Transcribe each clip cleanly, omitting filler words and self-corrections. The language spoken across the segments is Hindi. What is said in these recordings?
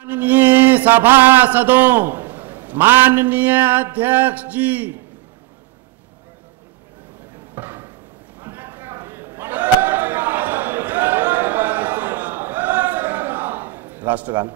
माननीय सभासदों, माननीय अध्यक्ष जी, राष्ट्रगान।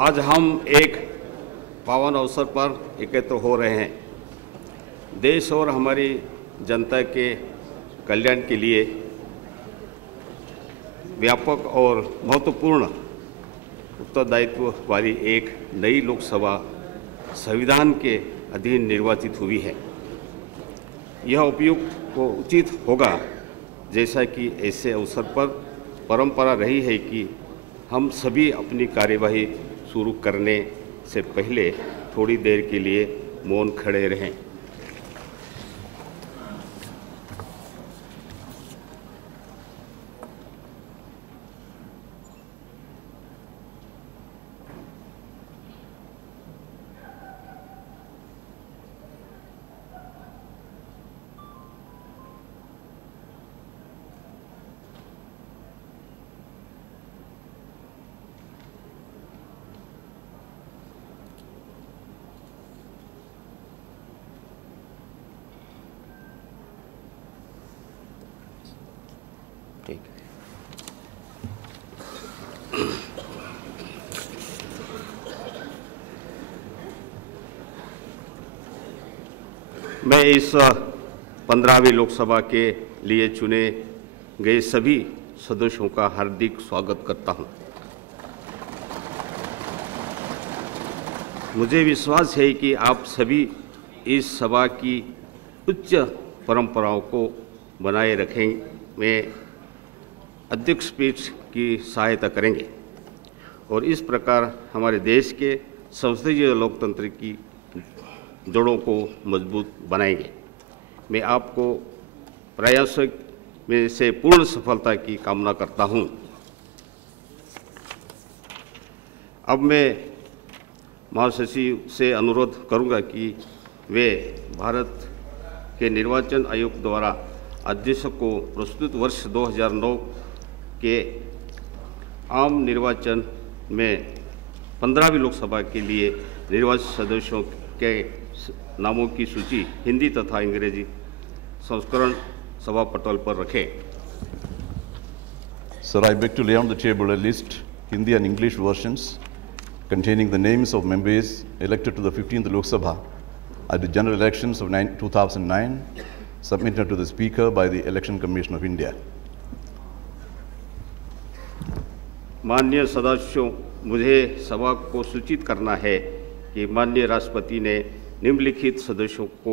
आज हम एक पावन अवसर पर एकत्र हो रहे हैं। देश और हमारी जनता के कल्याण के लिए व्यापक और महत्वपूर्ण उत्तरदायित्व वाली एक नई लोकसभा संविधान के अधीन निर्वाचित हुई है। यह उपयुक्त व उचित होगा, जैसा कि ऐसे अवसर पर परंपरा रही है कि हम सभी अपनी कार्यवाही शुरू करने से पहले थोड़ी देर के लिए मौन खड़े रहें। मैं इस 15वीं लोकसभा के लिए चुने गए सभी सदस्यों का हार्दिक स्वागत करता हूं। मुझे विश्वास है कि आप सभी इस सभा की उच्च परंपराओं को बनाए रखने में अध्यक्ष पीठ की सहायता करेंगे और इस प्रकार हमारे देश के संसदीय लोकतंत्र की जड़ों को मजबूत बनाएंगे। मैं आपको प्रयासों में से पूर्ण सफलता की कामना करता हूं। अब मैं महासचिव से अनुरोध करूंगा कि वे भारत के निर्वाचन आयोग द्वारा अध्यक्ष को प्रस्तुत वर्ष 2009 के आम निर्वाचन में 15वीं लोकसभा के लिए निर्वाचित सदस्यों के नामों की सूची हिंदी तथा अंग्रेजी संस्करण सभा पटल पर रखें। Sir, I beg to lay on the table a list, Hindi and English versions, containing the names of members elected to the 15th Lok Sabha at the general elections of 2009, submitted to the Speaker by the Election Commission of India. माननीय सदस्यों, मुझे सभा को सूचित करना है कि माननीय राष्ट्रपति ने निम्नलिखित सदस्यों को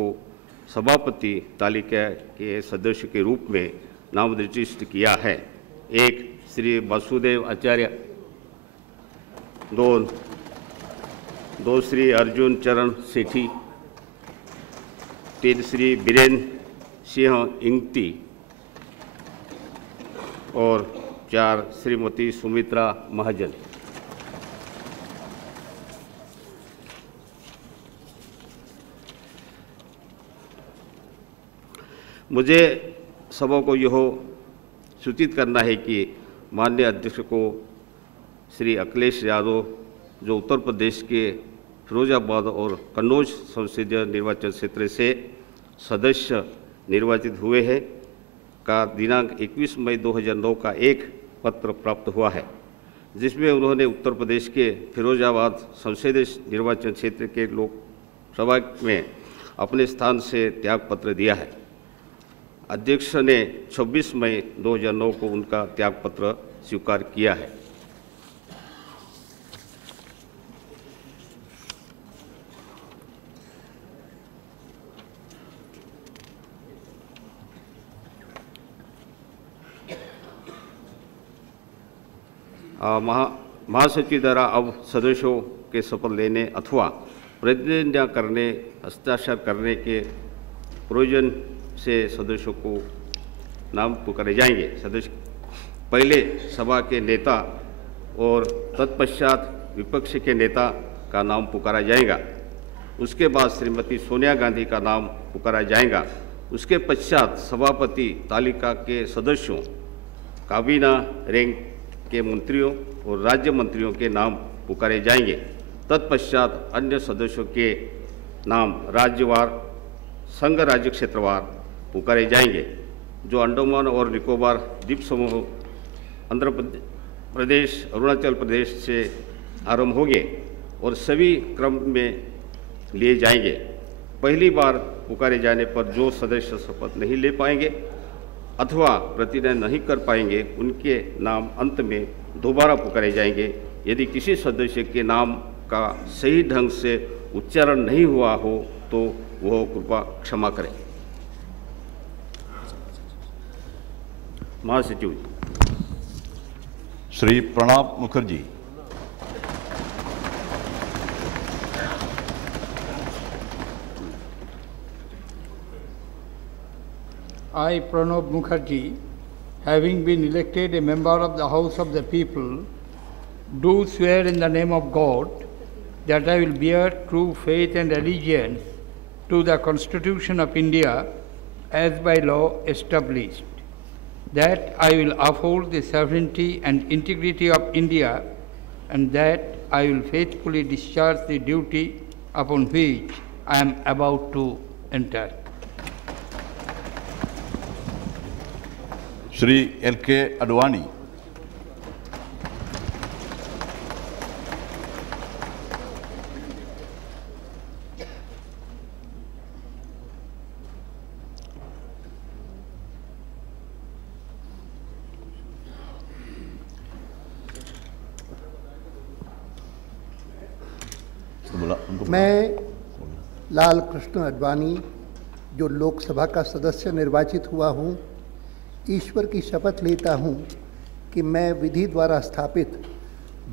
सभापति तालिका के सदस्य के रूप में नाम निर्दिष्ट किया है। 1 श्री वासुदेव आचार्य, 2 श्री अर्जुन चरण सेठी, 3 श्री बीरेन्द्र सिंह इंगती और 4 श्रीमती सुमित्रा महाजन। मुझे सभा को यह सूचित करना है कि माननीय अध्यक्ष को श्री अखिलेश यादव, जो उत्तर प्रदेश के फिरोजाबाद और कन्नौज संसदीय निर्वाचन क्षेत्र से सदस्य निर्वाचित हुए हैं, का दिनांक 21 मई 2009 का एक पत्र प्राप्त हुआ है, जिसमें उन्होंने उत्तर प्रदेश के फिरोजाबाद संसदीय निर्वाचन क्षेत्र के लोकसभा में अपने स्थान से त्यागपत्र दिया है। अध्यक्ष ने 26 मई 2009 को उनका त्यागपत्र स्वीकार किया है। महासचिव द्वारा अब सदस्यों के शपथ लेने अथवा प्रतिज्ञा करने, हस्ताक्षर करने के प्रयोजन से सदस्यों को नाम पुकारे जाएंगे। सदस्य पहले सभा के नेता और तत्पश्चात विपक्ष के नेता का नाम पुकारा जाएगा। उसके बाद श्रीमती सोनिया गांधी का नाम पुकारा जाएगा। उसके पश्चात सभापति तालिका के सदस्यों, काबीना रैंक के मंत्रियों और राज्य मंत्रियों के नाम पुकारे जाएंगे। तत्पश्चात अन्य सदस्यों के नाम राज्यवार, संघ राज्य क्षेत्रवार पुकारे जाएंगे, जो अंडमान और निकोबार द्वीप समूह, आंध्र प्रदेश, अरुणाचल प्रदेश से आरंभ होंगे और सभी क्रम में लिए जाएंगे। पहली बार पुकारे जाने पर जो सदस्य शपथ नहीं ले पाएंगे अथवा प्रतिज्ञा नहीं कर पाएंगे, उनके नाम अंत में दोबारा पुकारे जाएंगे। यदि किसी सदस्य के नाम का सही ढंग से उच्चारण नहीं हुआ हो तो वह कृपया क्षमा करें। महासचिव Shri Pranab Mukherjee. I, Pranab Mukherjee, having been elected a member of the House of the People, do swear in the name of God that I will bear true faith and allegiance to the Constitution of India as by law established, that I will uphold the sovereignty and integrity of India, and that I will faithfully discharge the duty upon which I am about to enter. Shri L.K. Advani। मैं लाल कृष्ण अडवाणी, जो लोकसभा का सदस्य निर्वाचित हुआ हूँ, ईश्वर की शपथ लेता हूँ कि मैं विधि द्वारा स्थापित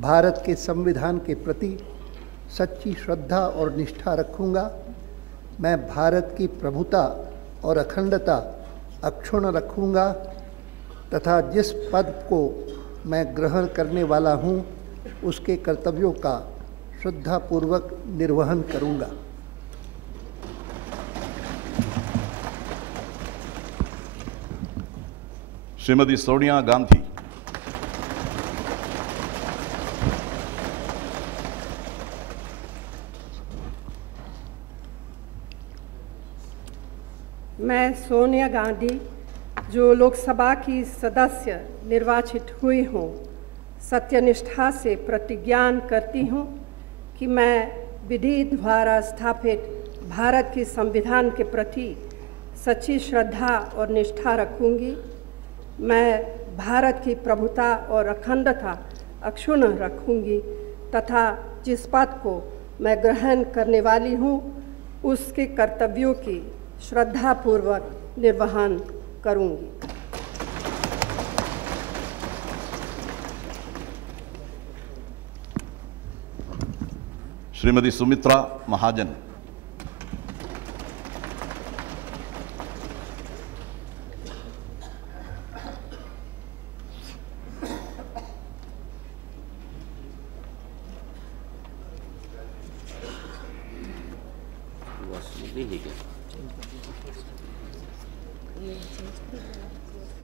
भारत के संविधान के प्रति सच्ची श्रद्धा और निष्ठा रखूँगा। मैं भारत की प्रभुता और अखंडता अक्षुण्ण रखूँगा तथा जिस पद को मैं ग्रहण करने वाला हूँ उसके कर्तव्यों का श्रद्धापूर्वक निर्वहन करूँगा। श्रीमती सोनिया गांधी। मैं सोनिया गांधी, जो लोकसभा की सदस्य निर्वाचित हुई हूँ, सत्यनिष्ठा से प्रतिज्ञा करती हूँ कि मैं विधि द्वारा स्थापित भारत के संविधान के प्रति सच्ची श्रद्धा और निष्ठा रखूँगी। मैं भारत की प्रभुता और अखंडता अक्षुण्ण रखूँगी तथा जिस पद को मैं ग्रहण करने वाली हूँ उसके कर्तव्यों की श्रद्धापूर्वक निर्वहन करूँगी। श्रीमती सुमित्रा महाजन। नहीं है क्या?